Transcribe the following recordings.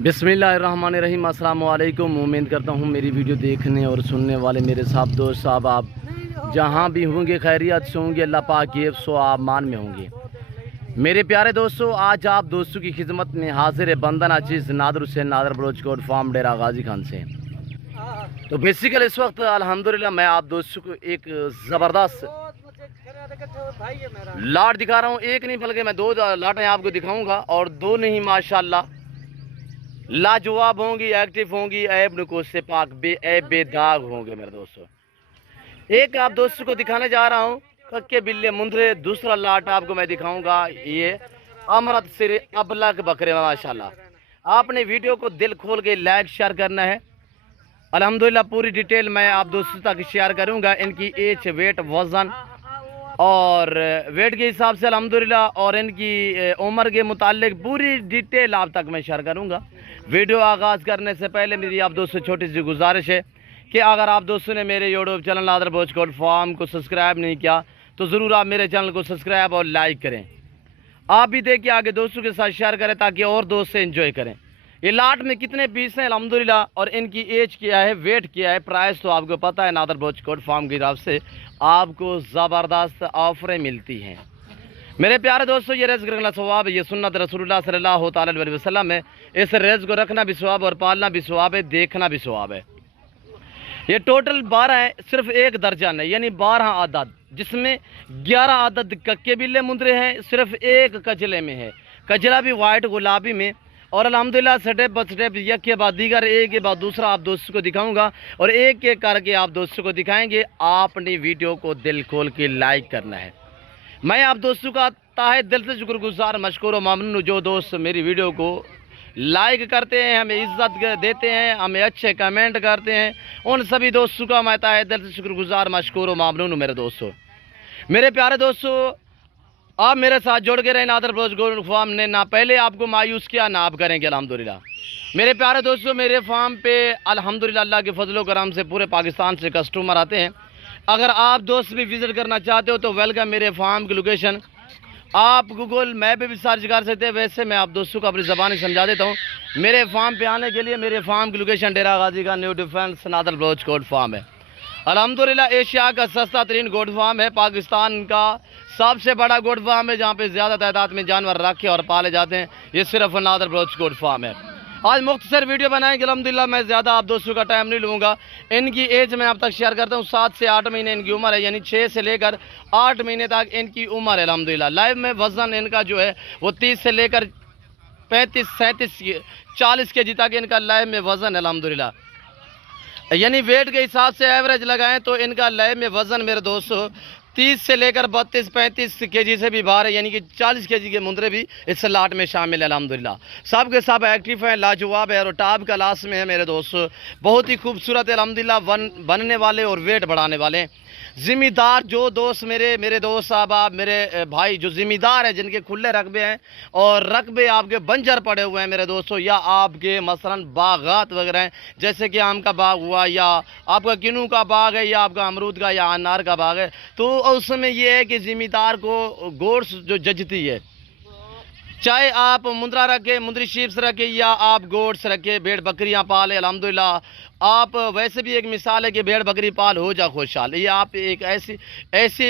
बिस्मिल्लाहिर्रहमानिर्रहीम। अस्सलाम वालेकुम। उम्मीद करता हूँ मेरी वीडियो देखने और सुनने वाले मेरे साहब दोस्त साहब आप जहाँ भी होंगे खैरियत से होंगे, अल्लाह पाक के सो आमान में होंगे। मेरे प्यारे दोस्तों, आज आप दोस्तों की खिदमत में हाजिर है बंदन अजीज़ नादर हुसैन नादर बलोच कोट फार्म डेरा गाजी खान से। तो बेसिकल इस वक्त अल्हम्दुलिल्लाह मैं आप दोस्तों को एक ज़बरदस्त लाट दिखा रहा हूँ। एक नहीं बल्कि मैं दो लाटें आपको दिखाऊंगा और दो नहीं माशाल्लाह लाजवाब होंगी, एक्टिव होंगी, ऐब नुकोस से पाक ऐब बेदाग होंगे मेरे दोस्तों। एक आप दोस्तों को दिखाने जा रहा हूँ कक्के बिल्ले मुंदरे। दूसरा लाट आपको मैं दिखाऊंगा ये अमरत सिर अबलग बकरे माशाल्लाह। आपने वीडियो को दिल खोल के लाइक शेयर करना है। अल्हम्दुलिल्लाह पूरी डिटेल मैं आप दोस्तों तक शेयर करूंगा, इनकी एज, वेट, वज़न और वेट के हिसाब से अल्हम्दुलिल्लाह और इनकी उम्र के मुतालिक पूरी डिटेल आप तक मैं शेयर करूंगा। वीडियो आगाज़ करने से पहले मेरी आप दोस्तों छोटी सी गुजारिश है कि अगर आप दोस्तों ने मेरे YouTube channel Nadar Baloch Kot farm को सब्सक्राइब नहीं किया तो ज़रूर आप मेरे चैनल को सब्सक्राइब और लाइक करें। आप भी देखिए, आगे दोस्तों के साथ शेयर करें ताकि और दोस्त से एंजॉय करें। ये लाट में कितने पीस हैं अल्हम्दुलिल्लाह और इनकी एज क्या है, वेट क्या है, प्राइस तो आपको पता है। नादर बलोच कोट फार्म की तरफ से आपको ज़बरदस्त ऑफरें मिलती हैं। मेरे प्यारे दोस्तों, ये रिज़्क़ रखना सवाब है, ये सुन्नत रसूलुल्लाह सल्लल्लाहु अलैहि वसल्लम है। इस रिज़्क़ को रखना भी सवाब और पालना भी सवाब है, देखना भी सवाब है। ये टोटल 12 है, सिर्फ एक दर्जन है यानी 12 आदद, जिसमें 11 आदद कक्के बिल्ले मुंदरे हैं, सिर्फ एक कचले में है, कचला भी वाइट गुलाबी में। और अल्हम्दुलिल्लाह स्टेप बाय स्टेप एक के बाद दीगर, एक के बाद दूसरा आप दोस्तों को दिखाऊंगा और एक एक करके आप दोस्तों को दिखाएंगे। आपने वीडियो को दिल खोल के लाइक करना है। मैं आप दोस्तों का ताहे दिल से शुक्रगुजार, मशकूर और ममनून जो दोस्त मेरी वीडियो को लाइक करते हैं, हमें इज्जत देते हैं, हमें अच्छे कमेंट करते हैं, उन सभी दोस्तों का मैं ताहे दिल से शुक्रगुजार, मशकूर और ममनून। मेरे दोस्तों, मेरे प्यारे दोस्तों, आप मेरे साथ जुड़ के रहे। नादर बलोच कोट फार्म ने ना पहले आपको मायूस किया ना आप करेंगे अल्हम्दुलिल्लाह। मेरे प्यारे दोस्तों, मेरे फार्म पे अल्हम्दुलिल्लाह अल्लाह के फजलो करम से पूरे पाकिस्तान से कस्टमर आते हैं। अगर आप दोस्त भी विज़िट करना चाहते हो तो वेलकम। मेरे फार्म की लोकेशन आप गूगल मैप पे भी सर्च कर सकते हैं, वैसे मैं आप दोस्तों को अपनी ज़बान समझा देता हूँ। मेरे फार्म पे आने के लिए मेरे फार्म की लोकेशन डेरा गाजी का new defence Nadar Baloch Kot farm है। अल्हम्दुलिल्लाह एशिया का सस्ता तरीन गोट फार्म है, पाकिस्तान का सबसे बड़ा गोट फार्म है जहाँ पे ज़्यादा तादाद में जानवर रखे और पाले जाते हैं। ये सिर्फ नादर बलोच कोट फार्म है। आज मुख्तसर वीडियो बनाएंगे अल्हम्दुलिल्लाह, मैं ज़्यादा आप दोस्तों का टाइम नहीं लूँगा। इनकी एज मैं आप तक शेयर करता हूँ, 7 से 8 महीने इनकी उम्र है, यानी 6 से लेकर 8 महीने तक इनकी उम्र है अल्हम्दुलिल्लाह। लाइव में वज़न इनका जो है वो 30 से लेकर 35, 37, 40 के जी तक इनका लाइव में वज़न है अल्हम्दुलिल्लाह। यानी वेट के हिसाब से एवरेज लगाएं तो इनका लाइव में वज़न मेरे दोस्तों 30 से लेकर 32-35 केजी से भी बाहर है, यानी कि 40 केजी के मुंदरे भी इस लाट में शामिल है अल्हम्दुलिल्लाह। सब के सब एक्टिव हैं, लाजवाब है और टॉप क्लास में है मेरे दोस्तों। बहुत ही खूबसूरत है अल्हम्दुलिल्लाह, बनने वाले और वेट बढ़ाने वाले। ज़िम्मेदार जो दोस्त मेरे दोस्त साहब, आप मेरे भाई जो ज़िम्मेदार हैं, जिनके खुले रकबे हैं और रकबे आपके बंजर पड़े हुए हैं मेरे दोस्तों, या आपके मसलन बागात वगैरह हैं, जैसे कि आम का बाग हुआ या आपका किन्नू का बाग है या आपका अमरूद का या अनार का बाग है, तो उसमें यह है कि ज़िम्मेदार को गोश्त जो जचती है, चाहे आप मुंदरा रखे, मुंदरी शीप्स रखे या आप गोट्स रखे, भेड़ बकरियां पाले अल्हम्दुलिल्लाह। आप वैसे भी एक मिसाल है कि भेड़ बकरी पाल हो जा खुशहाल, ये आप एक ऐसी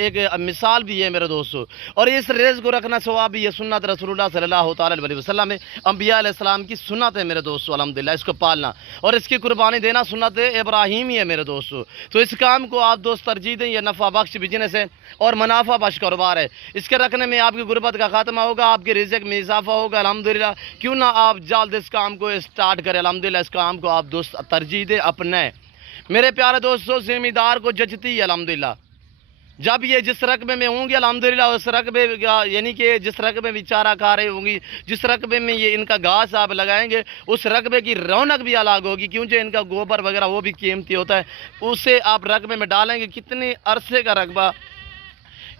एक मिसाल भी है मेरे दोस्तों। और इस रिज़्क़ को रखना सवाब भी, ये सुन्नत रसूलुल्लाह सल्लल्लाहु अलैहि वसल्लम है, अंबिया अलैहिस्सलाम की सुन्नत है मेरे दोस्तों अल्हम्दुलिल्लाह। इसको पालना और इसकी कुर्बानी देना सुन्नत इब्राहीमी है मेरे दोस्तों। तो इस काम को आप दोस्त तरजीह दें, यह नफ़ा बख्श बिजनेस है और मुनाफा बख्श कारोबार है। इसके रखने में आपकी गुर्बत का खात्मा होगा, आपके रिज़्क़ में इजाफा होगा अल्हम्दुलिल्लाह। क्यों ना आप जल्द इस काम को स्टार्ट करें अल्हम्दुलिल्लाह। इस काम को आप दोस्त तरजीह दे अपने। मेरे प्यारे दोस्तों, ज़िम्मेदार को जचती है अल्हम्दुलिल्लाह। जब ये जिस रकबे में होंगे अल्हम्दुलिल्लाह, उस रकबे यानी कि जिस रकबे में चारा खा रही होंगी, जिस रकबे में ये इनका घास आप लगाएंगे, उस रकबे की रौनक भी अलग होगी, क्योंकि इनका गोबर वगैरह वो भी कीमती होता है। उसे आप रकबे में डालेंगे, कितने अरसे का रकबा,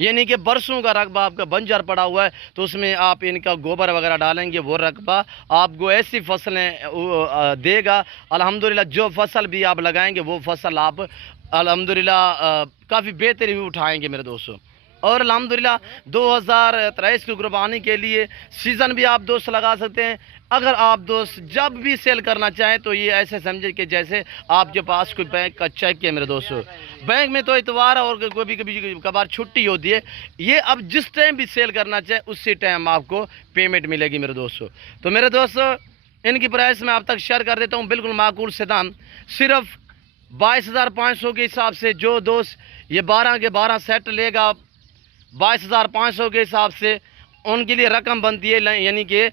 यानी कि बरसों का रकबा आपका बंजर पड़ा हुआ है, तो उसमें आप इनका गोबर वगैरह डालेंगे, वो रकबा आपको ऐसी फसलें देगा अल्हम्दुलिल्लाह। जो फसल भी आप लगाएंगे वो फसल आप अल्हम्दुलिल्लाह काफ़ी बेहतरी भी उठाएंगे मेरे दोस्तों। اور الحمدللہ 2023 کی قربانی کے لیے سیزن بھی آپ دوست لگا سکتے ہیں۔ اگر آپ دوست جب بھی سیل کرنا چاہیں تو یہ ایسے سمجھے کہ جیسے آپ کے پاس کوئی بینک کا چیک ہے میرے دوستو۔ بینک میں تو اتوار اور کبھی کبھار چھٹی ہوتی ہے، یہ اب جس ٹائم بھی سیل کرنا چاہیں اسی ٹائم آپ کو پیمنٹ ملے گی میرے دوستو۔ تو میرے دوستو ان کی پرائس میں آپ تک شیئر کر دیتا ہوں، بالکل معقول سے دام، صرف 22,500 کے حساب سے۔ جو دوست یہ 12 کے 12 سیٹ لے گا 22,500 کے حساب سے، ان کے لیے رقم بنتی ہے، یعنی کہ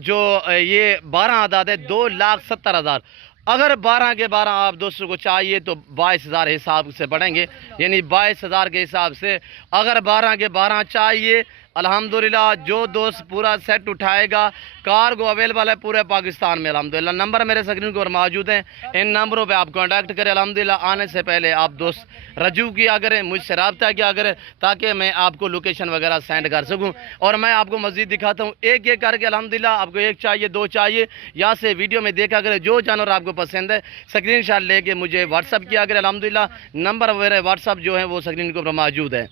جو یہ 12 اعداد ہے 2,70,000۔ اگر 12 کے 12 آپ دوستوں کو چاہیے تو 22,000 حساب سے پڑیں گے، یعنی 22,000 کے حساب سے۔ اگر 12 کے 12 چاہیے، الحمدللہ جو دوست پورا سیٹ اٹھائے گا، کارگو اویلیبل ہے پورے پاکستان میں الحمدللہ۔ نمبر میرے سکرین کو موجود ہیں، ان نمبروں پہ آپ کانٹیکٹ کریں۔ الحمدللہ آنے سے پہلے آپ دوست رجوع کیا کریں، مجھ سے رابطہ کیا کریں، تاکہ میں آپ کو لوکیشن وغیرہ سینڈ کر سکوں اور میں آپ کو مزید دکھاتا ہوں ایک ایک کر کے۔ الحمدللہ آپ کو ایک چاہیے، دو چاہیے، یہاں سے ویڈیو میں دیکھا کریں، جو جانور آپ کو پسند ہے سکرین شاٹ لے کے مجھے واٹس اپ کیا کریں۔ الحمدللہ نمبر وغیرہ واٹس اپ جو ہے وہ سکرین کے اوپر موجود ہے،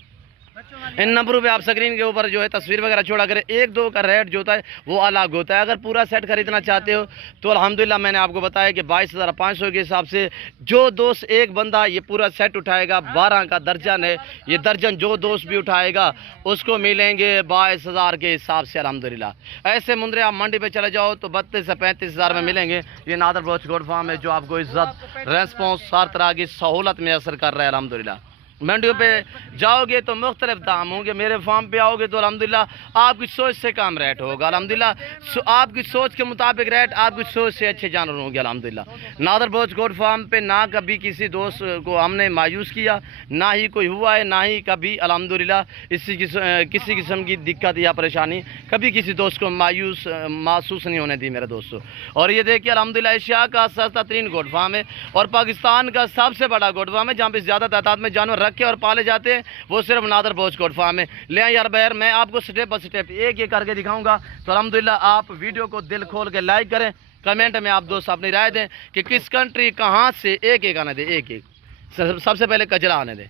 ان نمبروں پہ آپ سکرین کے اوپر جو ہے تصویر وغیرہ چھوڑا کریں۔ ایک دو کا ریٹ جو ہوتا ہے وہ الگ ہوتا ہے۔ اگر پورا سیٹ خریدنا چاہتے ہو تو الحمدللہ میں نے آپ کو بتایا کہ 22,500 کے حساب سے جو دوست ایک بندہ یہ پورا سیٹ اٹھائے گا، 12 کا درجن ہے یہ درجن، جو دوست بھی اٹھائے گا اس کو ملیں گے 22,000 کے حساب سے الحمدللہ۔ ایسے مندرے آپ منڈی پہ چلے جاؤ تو 32 سے 35,000 میں ملیں گے۔ یہ نادر بلوچ گوٹ فارم ہے جو آپ کو عزت، ریسپانس، ہر طرح کی سہولت میں اثر کر رہا ہے الحمدللہ۔ منڈیوں پہ جاؤ گے تو مختلف دام ہوں گے، میرے فارم پہ آؤ گے تو الحمدللہ آپ کی سوچ سے کم ریٹ ہوگا الحمدللہ، آپ کی سوچ کے مطابق ریٹ، آپ کی سوچ سے اچھے جانور ہوں گے الحمدللہ۔ نادر بلوچ گوٹ فارم پہ نہ کبھی کسی دوست کو ہم نے مایوس کیا، نہ ہی کوئی ہوا ہے، نہ ہی کبھی الحمدللہ کسی قسم کی دقت یا پریشانی کبھی کسی دوست کو محسوس نہیں ہونے دی میرے دوستوں۔ اور یہ دیکھیے الحمدللہ ایشیا کا سستا ترین گوٹ فارم ہے اور پاکستان کا سب سے بڑا گوٹ فارم ہے، جہاں پہ زیادہ تعداد میں جانور رکھے اور پالے جاتے ہیں وہ صرف نادر بلوچ گوٹ فارم ہے۔ لے یار بہر میں آپ کو سٹیپ بائی سٹیپ ایک ایک کر کے دکھاؤں گا، تو الحمدللہ آپ ویڈیو کو دل کھول کے لائک کریں، کمنٹ میں آپ دوست اپنی رائے دیں کہ کس کنٹری کہاں سے ایک ایک آنے دیں، ایک ایک۔ سب سے پہلے کجرا آنے دیں۔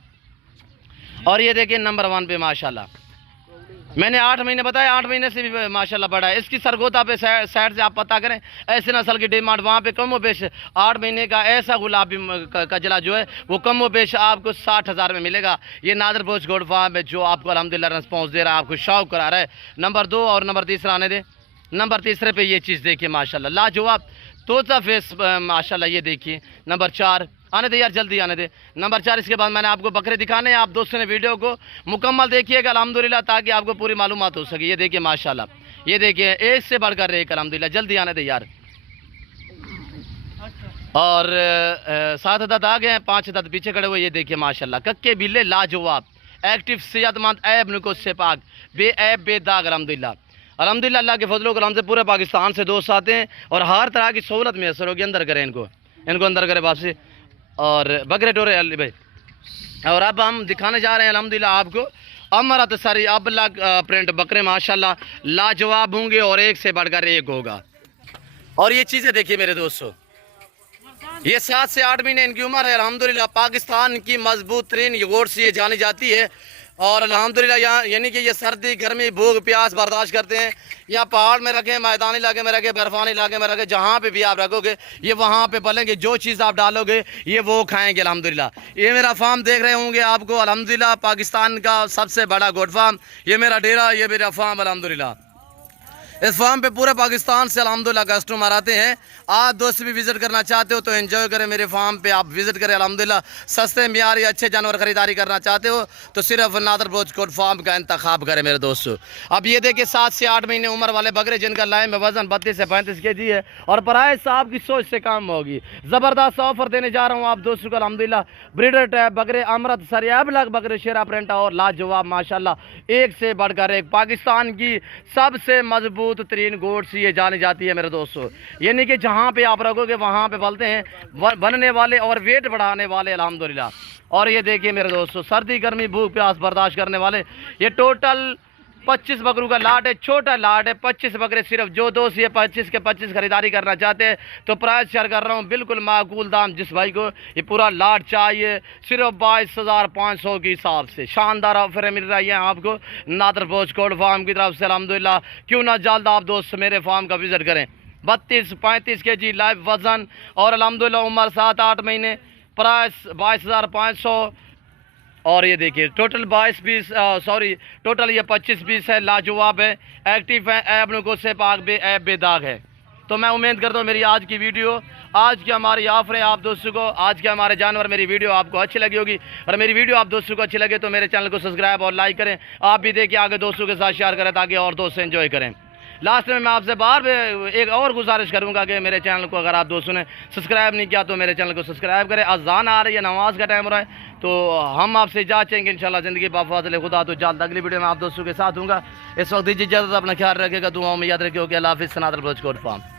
اور یہ دیکھیں نمبر 1 پہ ماشاءاللہ، میں نے 8 مہینے بتایا، 8 مہینے سے بھی ماشاءاللہ بڑا ہے۔ اس کی سرگودا پہ سائڈ سے آپ پتہ کریں، ایسے نسل کی ڈیمانڈ وہاں پہ کم و بیش 8 مہینے کا ایسا گلابی کجلا جو ہے وہ کم و بیش آپ کو 60,000 میں ملے گا۔ یہ نادر بلوچ گوٹ فارم ہے جو آپ کو الحمدللہ رسپانس دے رہا ہے، آپ کو شوق کرا رہا ہے۔ نمبر 2 اور نمبر 3 آنے دیں۔ نمبر 3 پہ یہ چیز دیکھیے ماشاءاللہ لاجواب طوطا فیس ماشاءاللہ، یہ دیکھیے۔ نمبر 4 آنے دے یار، جلدی آنے دے۔ نمبر 4 اس کے بعد میں نے آپ کو بکرے دکھانے ہیں، آپ دوستوں نے ویڈیو کو مکمل دیکھیے گا الحمدللہ تاکہ آپ کو پوری معلومات ہو سکے۔ یہ دیکھیے ماشاءاللہ، یہ دیکھیے ایک سے بڑھ کر ایک الحمدللہ، جلدی آنے دے یار۔ اور 7 عدد آگے ہیں، 5 عدد پیچھے کھڑے ہوئے، یہ دیکھیے ماشاءاللہ ککے بلے لاجواب، ایکٹیو، صحت مند، عیب نکو سے پاک، بے عیب بے داغ الحمدللہ۔ الحمدللہ اللہ کے فضل و کرم سے پورے پاکستان سے دوست آتے ہیں اور ہر طرح کی سہولت میسر ہوگی۔ اندر کریں ان کو اندر کرے واپسی۔ اور بکرے ٹورے علی بھائی، اور اب ہم دکھانے جا رہے ہیں الحمدللہ آپ کو امرت سری ابلغ پرنٹ بکرے ماشاءاللہ لاجواب ہوں گے اور ایک سے بڑھ کر ایک ہوگا۔ اور یہ چیزیں دیکھیے میرے دوستو، یہ 7 سے 8 مہینے ان کی عمر ہے الحمدللہ۔ پاکستان کی مضبوط ترین گوٹ سے یہ جانی جاتی ہے اور الحمدللہ یہاں یعنی کہ یہ سردی، گرمی، بھوک، پیاس برداشت کرتے ہیں۔ یا پہاڑ میں رکھیں، میدانی علاقے میں رکھیں، برفانی علاقے میں رکھیں، جہاں پہ بھی آپ رکھو گے یہ وہاں پہ پلیں گے، جو چیز آپ ڈالو گے یہ وہ کھائیں گے الحمدللہ۔ یہ میرا فارم دیکھ رہے ہوں گے آپ کو الحمدللہ، پاکستان کا سب سے بڑا گوٹ فارم، یہ میرا ڈیرا، یہ میرا فارم الحمدللہ۔ اس فارم پہ پورے پاکستان سے الحمدللہ کسٹمر آتے ہیں۔ آپ دوست بھی وزٹ کرنا چاہتے ہو تو انجوائے کریں، میرے فارم پہ آپ وزٹ کریں الحمدللہ۔ سستے معیاری اچھے جانور خریداری کرنا چاہتے ہو تو صرف نادر بلوچ گوٹ فارم کا انتخاب کریں میرے دوستو۔ اب یہ دیکھیں 7 سے 8 مہینے عمر والے بکرے جن کا لائم میں وزن 32 سے 35 kg ہے اور پرائس آپ کی سوچ سے کام ہوگی۔ زبردست آفر دینے جا رہا ہوں آپ دوستوں کو الحمدللہ۔ بریڈر ٹیپ بکرے، امرت سری ابلغ بکرے، شیرا پرنٹا اور لاجواب ماشاءاللہ، ایک سے بڑھ کر ایک، پاکستان کی سب سے مضبوط ترین گوٹ سے یہ جانی جاتی ہے میرے دوستو۔ یعنی کہ جہاں پہ آپ رکھو گے وہاں پہ پلتے ہیں، بننے والے اور ویٹ بڑھانے والے الحمدللہ۔ اور یہ دیکھیے میرے دوستو سردی، گرمی، بھوک، پیاس برداشت کرنے والے، یہ ٹوٹل 25 बकरों का लाट है, छोटा लाट है, 25 बकरे सिर्फ। जो दोस्त ये 25 के 25 खरीदारी करना चाहते हैं तो प्राइस शेयर कर रहा हूँ बिल्कुल माकूल दाम। जिस भाई को ये पूरा लाट चाहिए सिर्फ 22,500 के हिसाब से शानदार ऑफर मिल रही है आपको नादर पोस्ट कोड फार्म की तरफ से। अल्हम्दुलिल्लाह क्यों ना जल्द आप दोस्त मेरे फार्म का विजिट करें। 32-35 के लाइव वजन और अल्हम्दुलिल्लाह उम्र 7-8 महीने, प्राइस 22,500। और ये देखिए टोटल 22 पीस टोटल ये 25 पीस है, लाजवाब है, एक्टिव है, ऐब नुको से पाक बे ऐब बेदाग है। तो मैं उम्मीद करता हूँ मेरी आज की वीडियो, आज की हमारी ऑफरें आप दोस्तों को, आज के हमारे जानवर, मेरी वीडियो आपको अच्छी लगी होगी। और मेरी वीडियो आप दोस्तों को अच्छी लगे तो मेरे चैनल को सब्सक्राइब और लाइक करें। आप भी देखिए आगे दोस्तों के साथ शेयर करें ताकि और दोस्त एंजॉय करें। लास्ट में मैं आपसे बार एक और गुजारिश करूंगा कि मेरे चैनल को अगर आप दोस्तों ने सब्सक्राइब नहीं किया तो मेरे चैनल को सब्सक्राइब करें। अज़ान आ रही है, नमाज का टाइम हो रहा है, तो हम आपसे इजाज़त चाहेंगे इंशाल्लाह ज़िंदगी बाफ़ाज़िल खुदा। तो जल्द अगली वीडियो में आप दोस्तों के साथ दूंगा। इस वक्त दीजिए इजाज़त, अपना ख्याल रखिएगा, दुआओं में याद रखिए। अल्लाह हाफ़िज़। सनातन पोस्ट कोड फार्म।